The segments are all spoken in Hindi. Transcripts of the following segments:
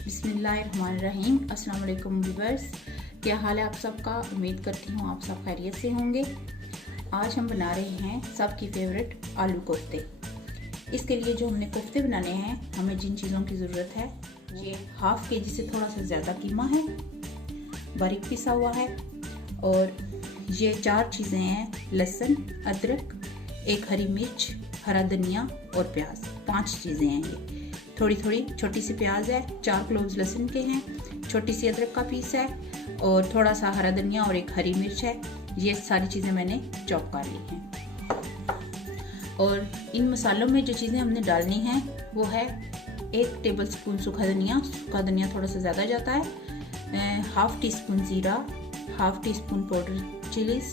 बिस्मिल्लाहिर्रहमानिर्रहीम। अस्सलाम वालेकुम व्यूअर्स, क्या हाल है आप सबका। उम्मीद करती हूँ आप सब खैरियत से होंगे। आज हम बना रहे हैं सबकी फेवरेट आलू कोफ्ते। इसके लिए जो हमने कोफ्ते बनाने हैं, हमें जिन चीज़ों की ज़रूरत है, ये हाफ केजी से थोड़ा सा ज़्यादा कीमा है, बारीक पिसा हुआ है, और ये 4 चीज़ें हैं, लहसुन, अदरक, एक हरी मिर्च, हरा धनिया और प्याज। 5 चीज़ें हैं ये। थोड़ी थोड़ी छोटी सी प्याज है, 4 क्लोव्स लहसुन के हैं, छोटी सी अदरक का पीस है और थोड़ा सा हरा धनिया और एक हरी मिर्च है। ये सारी चीज़ें मैंने चॉप कर ली हैं। और इन मसालों में जो चीज़ें हमने डालनी हैं वो है 1 टेबलस्पून सूखा धनिया थोड़ा सा ज़्यादा जाता है, हाफ टी स्पून ज़ीरा, half tea spoon powder chillies,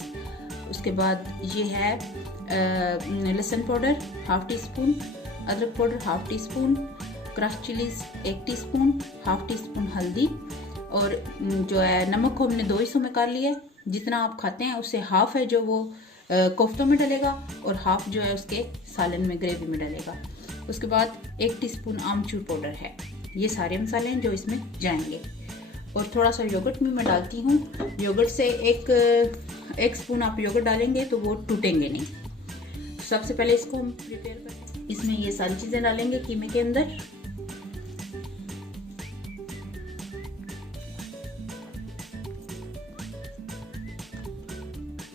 उसके बाद ये है लहसुन पाउडर हाफ टी स्पून, अदरक powder half tea spoon, crush chillies 1 teaspoon, half tea spoon हल्दी, और जो है नमक को हमने 2 हिस्सों में कर लिया है। जितना आप खाते हैं उससे हाफ है जो वो कोफ्तों में डलेगा और हाफ जो है उसके सालन में ग्रेवी में डलेगा। उसके बाद 1 टीस्पून आमचूर पाउडर है। ये सारे मसाले हैं जो इसमें जाएंगे। और थोड़ा सा योगर्ट भी मैं डालती हूँ। योगर्ट से एक स्पून आप योगर्ट डालेंगे तो वो टूटेंगे नहीं। सबसे पहले इसको हम प्रिपेयर करते हैं। इसमें ये सारी चीज़ें डालेंगे कीमे के अंदर।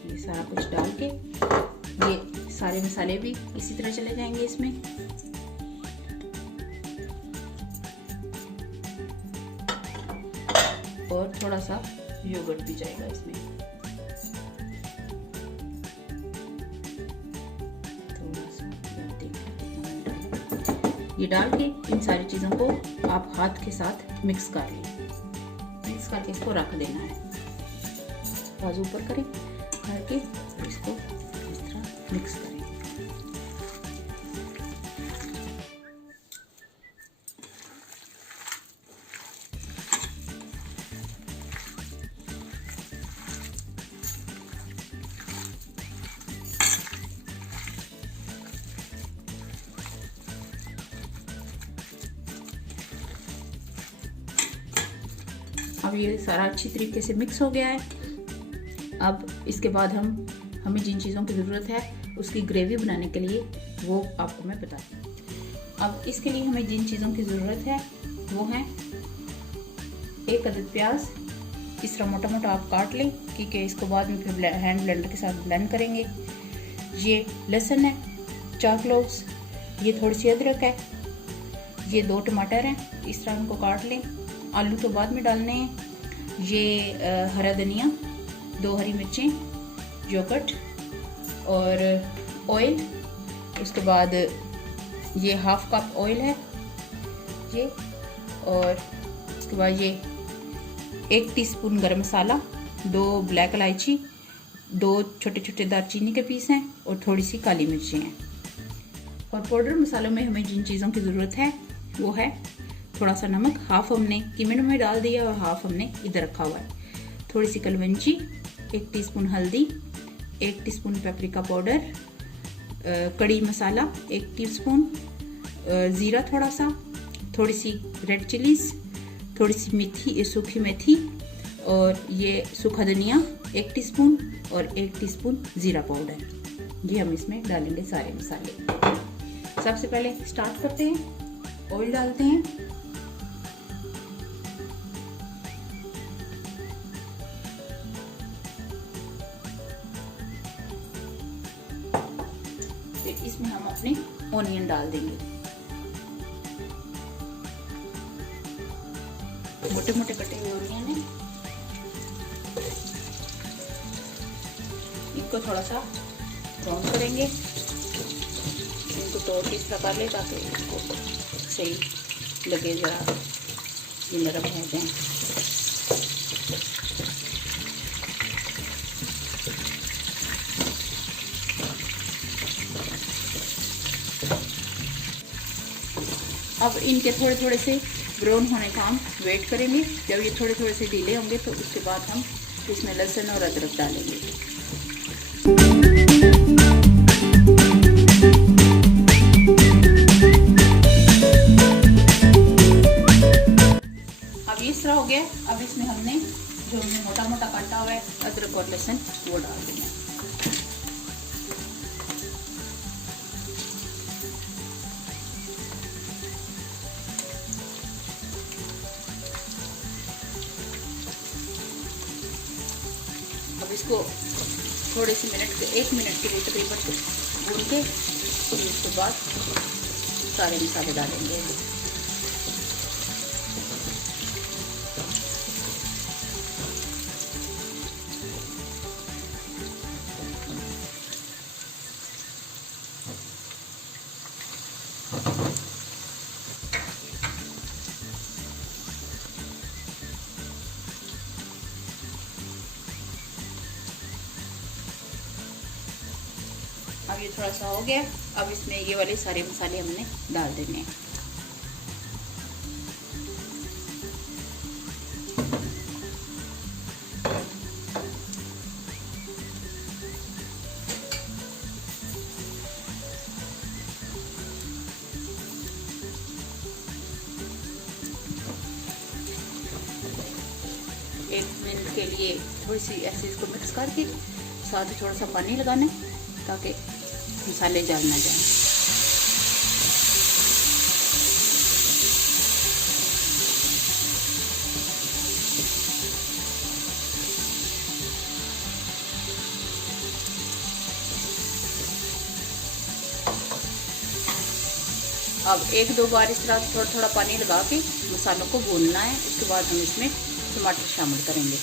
ये सारा कुछ डाल के ये सारे मसाले भी इसी तरह चले जाएंगे इसमें। और थोड़ा सा योगर्ट भी जाएगा इसमें। ये डाल के इन सारी चीज़ों को आप हाथ के साथ मिक्स कर लें। मिक्स करके इसको रख देना है। बाजू ऊपर करें करके इसको इस तरह मिक्स करें। अब ये सारा अच्छी तरीके से मिक्स हो गया है। अब इसके बाद हमें जिन चीज़ों की ज़रूरत है उसकी ग्रेवी बनाने के लिए वो आपको मैं बताती हूँ। अब इसके लिए हमें जिन चीज़ों की ज़रूरत है वो हैं 1 अदद प्याज, इस तरह मोटा मोटा आप काट लें क्योंकि इसको बाद में फिर हैंड ब्लेंडर के साथ ब्लेंड करेंगे। ये लहसुन है 4 क्लोव्स, ये थोड़ी सी अदरक है, ये 2 टमाटर हैं, इस तरह उनको काट लें। आलू तो बाद में डालने हैं। ये हरा धनिया, 2 हरी मिर्चें, योगर्ट और ऑयल। उसके बाद ये हाफ कप ऑयल है ये। और उसके बाद ये 1 टीस्पून गरम मसाला, 2 ब्लैक इलायची, 2 छोटे छोटे दालचीनी के पीस हैं और थोड़ी सी काली मिर्चें हैं। और पाउडर मसालों में हमें जिन चीज़ों की ज़रूरत है वो है थोड़ा सा नमक, हाफ हमने कीमे में डाल दिया और हाफ हमने इधर रखा हुआ है, थोड़ी सी कलवंजी, 1 टीस्पून हल्दी, 1 टीस्पून पेपरिका पाउडर, कड़ी मसाला 1 टीस्पून, ज़ीरा थोड़ा सा, थोड़ी सी रेड चिलीज, थोड़ी सी मेथी, सूखी मेथी, और ये सूखा धनिया 1 टीस्पून और 1 टीस्पून ज़ीरा पाउडर। ये हम इसमें डालेंगे सारे मसाले। सबसे पहले स्टार्ट करते हैं। ऑयल डालते हैं। इसमें हम अपने ऑनियन डाल देंगे। मोटे मोटे कटे हुए ऑनियन है। इनको थोड़ा सा ब्राउन करेंगे। इनको तोड़ के इस प्रकार ले ताकि इनको सही लगे, जरा ये नरम हो जाए। अब इनके थोड़े थोड़े से ब्राउन होने का हम वेट करेंगे। जब ये थोड़े थोड़े से ढीले होंगे तो उसके बाद हम इसमें लहसुन और अदरक डालेंगे। इस तरह हो गया। अब इसमें हमने जो हमने मोटा मोटा काटा हुआ है अदरक और लहसुन वो डाल देना है। अब इसको थोड़े से मिनट के 1 मिनट के लिए तकरीबन भून के फिर उसके बाद सारे मसाले डालेंगे। अब ये थोड़ा सा हो गया। अब इसमें ये वाले सारे मसाले हमने डाल देने हैं। एक मिनट के लिए थोड़ी सी ऐसे इसको मिक्स करके साथ ही थोड़ा सा पानी लगाना है ताकि मसाले जल ना जाए। अब 1-2 बार इस तरह थोड़ा थोड़ा पानी लगा के मसालों को भूनना है। उसके बाद हम इसमें टमाटर शामिल करेंगे।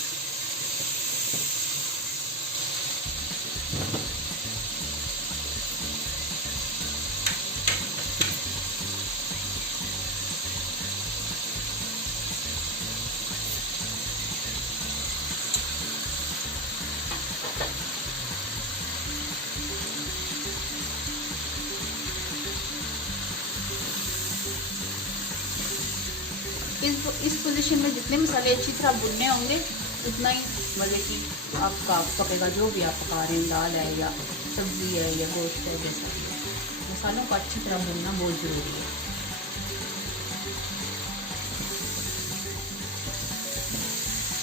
इस पोजीशन में जितने मसाले अच्छी तरह भुनने होंगे उतना ही मज़े की आपका पकेगा। जो भी आप पका रहे हैं, दाल है या सब्ज़ी है या गोश्त है, जैसा मसालों को अच्छी तरह भुनना बहुत ज़रूरी है।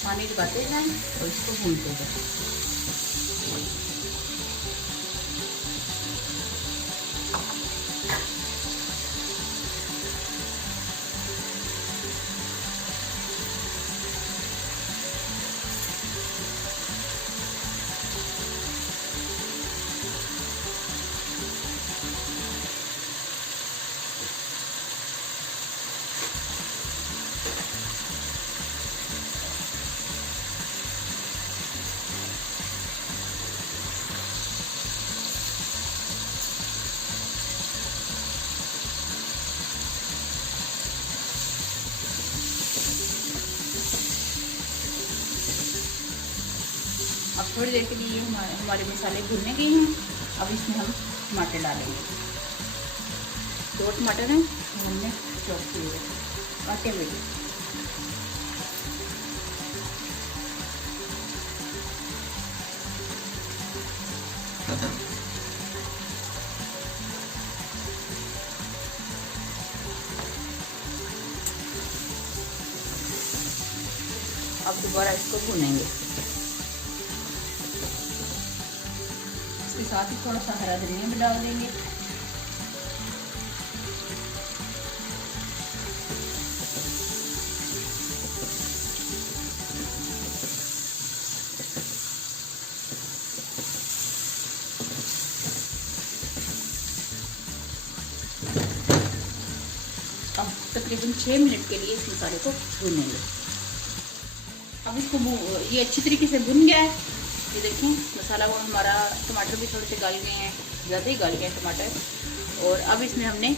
पानी लगाते जाएं और इसको भूनते जाएं। अब थोड़ी देर के लिए हमारे मसाले भुनने गए हैं। अब इसमें हम टमाटर डालेंगे। 2 टमाटर हैं हमने चॉप किए काटे हुए। अब दोबारा इसको भुनेंगे। इसके साथ ही थोड़ा सा हरा धनिया भी डाल देंगे। अब तकरीबन 6 मिनट के लिए इस मसाले को भूनेंगे। अब इसको ये अच्छी तरीके से भुन गया है। ये देखें मसाला वो हमारा, टमाटर भी थोड़े से गल गए हैं, ज़्यादा ही गल गए हैं टमाटर। और अब इसमें हमने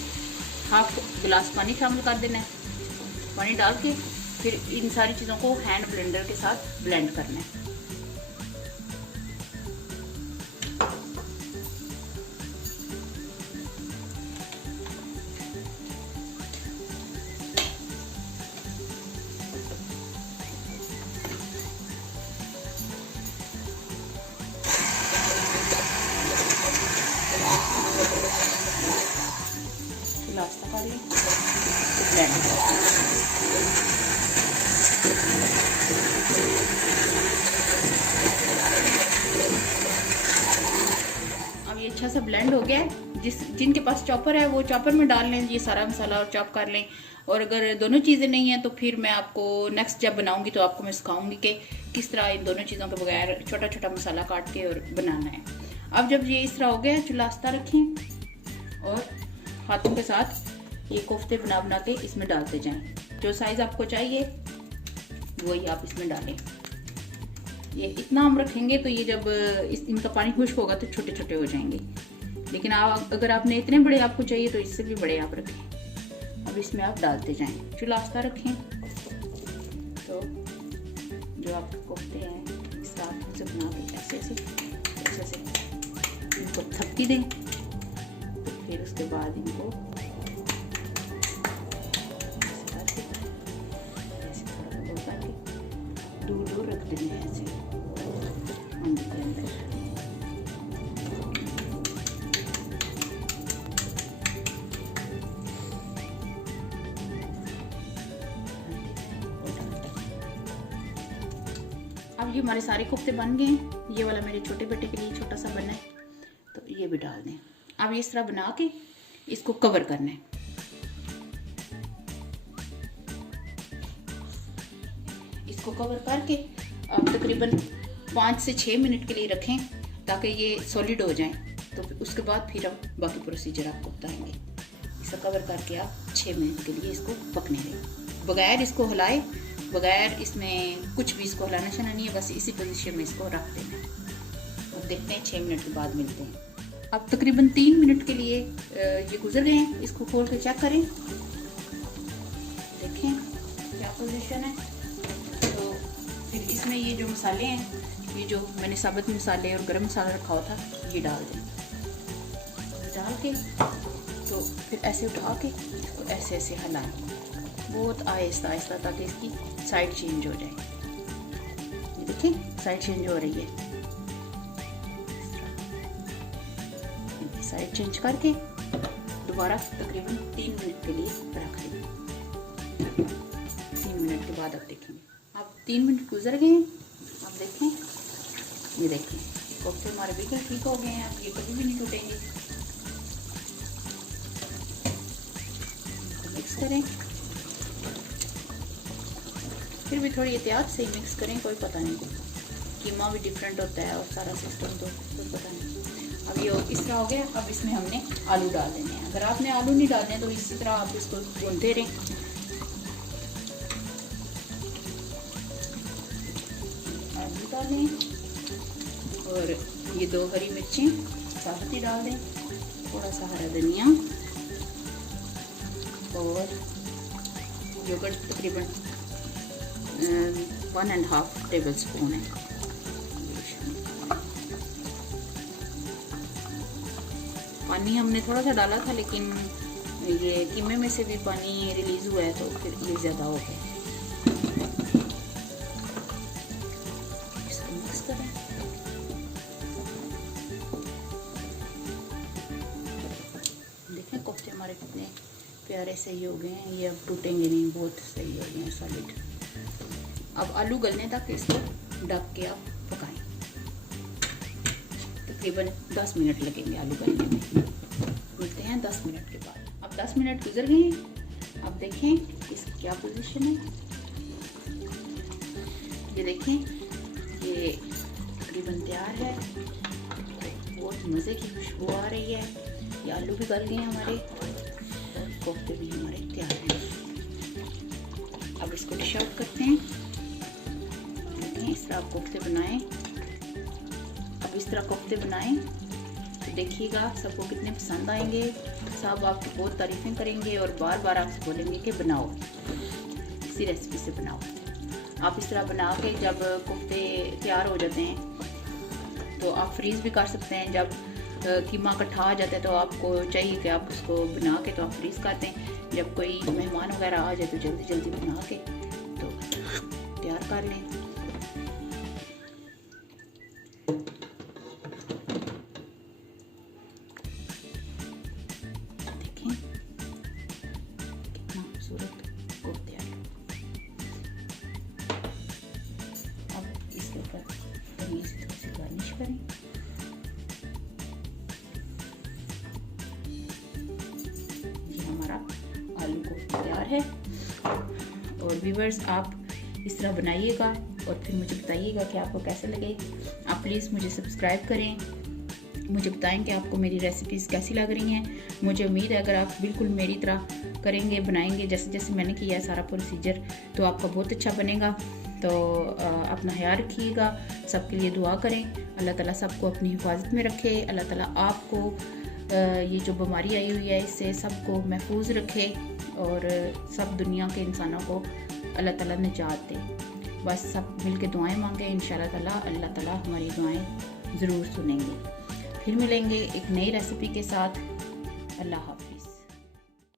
1/2 गिलास पानी शामिल कर देना है। पानी डाल के फिर इन सारी चीज़ों को हैंड ब्लेंडर के साथ ब्लेंड करना है। ब्लेंड ग्राइंड हो गया है। जिनके पास चॉपर है वो चॉपर में डाल लें ये सारा मसाला और चॉप कर लें। और अगर दोनों चीज़ें नहीं हैं तो फिर मैं आपको नेक्स्ट जब बनाऊंगी तो आपको मैं सिखाऊंगी कि किस तरह इन दोनों चीज़ों के बगैर छोटा छोटा मसाला काट के और बनाना है। अब जब ये इस तरह हो गया, चूल्हा आस्था रखें और हाथों के साथ ये कोफ्ते बना बना के इसमें डालते जाएं। जो साइज़ आपको चाहिए वही आप इसमें डालें। ये इतना हम रखेंगे तो ये जब इनका पानी खुश्क होगा तो छोटे छोटे हो जाएंगे। लेकिन अगर आपने इतने बड़े आपको चाहिए तो इससे भी बड़े आप रखें। अब इसमें आप डालते जाएं, चूल्हा आस्था रखें। तो जो आपके कोफ्ते हैं इस तरह से बना के ऐसे ऐसे इनको थपकी दें। फिर उसके बाद इनको ऐसे थोड़ा गोल करके दूर दूर रख देंगे ऐसे अंडे के अंदर। अब ये हमारे सारे कोफ्ते बन गए हैं। ये वाला मेरे छोटे बेटे के लिए छोटा सा बना है तो ये भी डाल दें। अब इस तरह बना के इसको कवर करना है। इसको कवर करके आप तकरीबन 5 से 6 मिनट के लिए रखें ताकि ये सॉलिड हो जाए। तो उसके बाद फिर हम बाकी प्रोसीजर आपको बताएंगे। इसे कवर करके आप 6 मिनट के लिए इसको पकने दें, बगैर इसको हिलाए, बगैर इसमें कुछ भी इसको हिलाना शना नहीं है, बस इसी पोजीशन में इसको रख देना। अब देखते हैं 6 मिनट के बाद मिलते हैं। अब तकरीबन 3 मिनट के लिए ये गुजर गए हैं। इसको खोल के चेक करें, देखें क्या पोजीशन है। तो फिर इसमें ये जो मसाले हैं, ये जो मैंने साबुत मसाले और गरम मसाला रखा हुआ था ये डाल दें। डाल के तो फिर ऐसे उठा के इसको ऐसे ऐसे हिलाएं बहुत आहिस्ता आहिस्ता ताकि इसकी साइड चेंज हो जाए। देखिए साइड चेंज हो रही है। साइड चेंज करके दोबारा तकरीबन 3 मिनट के लिए रख दें। 3 मिनट के बाद आप देखेंगे। अब 3 मिनट गुजर गए हैं। आप देखें, ये देखें कोफ्ते हमारे बिल्कुल ठीक हो गए हैं। अब ये कभी भी नहीं टूटेंगे। मिक्स करें, फिर भी थोड़ी एहतियात से ही मिक्स करें, कोई पता नहीं। कीमा भी डिफरेंट होता है और सारा सिस्टम तो कुछ पता नहीं। अब ये इस तरह हो गया। अब इसमें हमने आलू डाल देने हैं। अगर आपने आलू नहीं डालने तो इसी तरह आप इसको भूनते रहें। आलू डालें और ये 2 हरी मिर्चें साथ ही डाल दें, थोड़ा सा हरा धनिया और योगर्ट तकरीबन 1.5 टेबल स्पून है। पानी हमने थोड़ा सा डाला था लेकिन ये कीमे में से भी पानी रिलीज हुआ है तो फिर ये ज़्यादा हो गया। इसको मिक्स करें। देखें कोफ्ते हमारे कितने प्यारे सही हो गए हैं। ये अब टूटेंगे नहीं, बहुत सही हो गए हैं सॉलिड। अब आलू गलने तक इसको ढक के आप पकाएं। तकरीबन 10 मिनट लगेंगे आलू गलने में। मिलते हैं 10 मिनट के बाद। अब 10 मिनट गुजर गए हैं। अब देखें इसकी क्या पोजीशन है। ये देखें ये तकरीबन तैयार है। बहुत मज़े की खुशबू आ रही है। ये आलू भी गल गए हैं हमारे और कोफ्ते भी हमारे तैयार हैं। अब इसको डिश आउट करते हैं। देखें इस तरह आप कोफ्ते बनाएं। अब इस तरह कोफ्ते बनाएं तो देखिएगा सबको कितने पसंद आएंगे। सब आपकी बहुत तारीफ़ें करेंगे और बार बार आपसे बोलेंगे कि बनाओ, इसी रेसिपी से बनाओ। आप इस तरह बना के जब कोफ्ते तैयार हो जाते हैं तो आप फ्रीज़ भी कर सकते हैं। जब कीमा इकट्ठा आ जाता है तो आपको चाहिए कि आप उसको बना के तो आप फ्रीज़ कर दें। जब कोई मेहमान वगैरह आ जाए तो जल्दी जल्दी बना के तो तैयार कर लें। देखें कितना खूबसूरत कोफ्ते आए। अब इसके ऊपर धनिया से थोड़ी सी गार्निश करें। और व्यूअर्स आप इस तरह बनाइएगा और फिर मुझे बताइएगा कि आपको कैसे लगे। आप प्लीज़ मुझे सब्सक्राइब करें, मुझे बताएं कि आपको मेरी रेसिपीज़ कैसी लग रही हैं। मुझे उम्मीद है अगर आप बिल्कुल मेरी तरह करेंगे, बनाएंगे जैसे जैसे मैंने किया है सारा प्रोसीजर, तो आपका बहुत अच्छा बनेगा। तो अपना ख्याल रखिएगा, सबके लिए दुआ करें। अल्लाह ताला सबको अपनी हिफाजत में रखे। अल्लाह ताला आपको ये जो बीमारी आई हुई है इससे सबको महफूज रखे और सब दुनिया के इंसानों को अल्लाह ताला निजात दे। बस सब मिल के दुआएँ मांगे, इंशाअल्लाह ताला अल्लाह ताला हमारी दुआएँ ज़रूर सुनेंगे। फिर मिलेंगे एक नई रेसिपी के साथ। अल्लाह हाफ़िज़।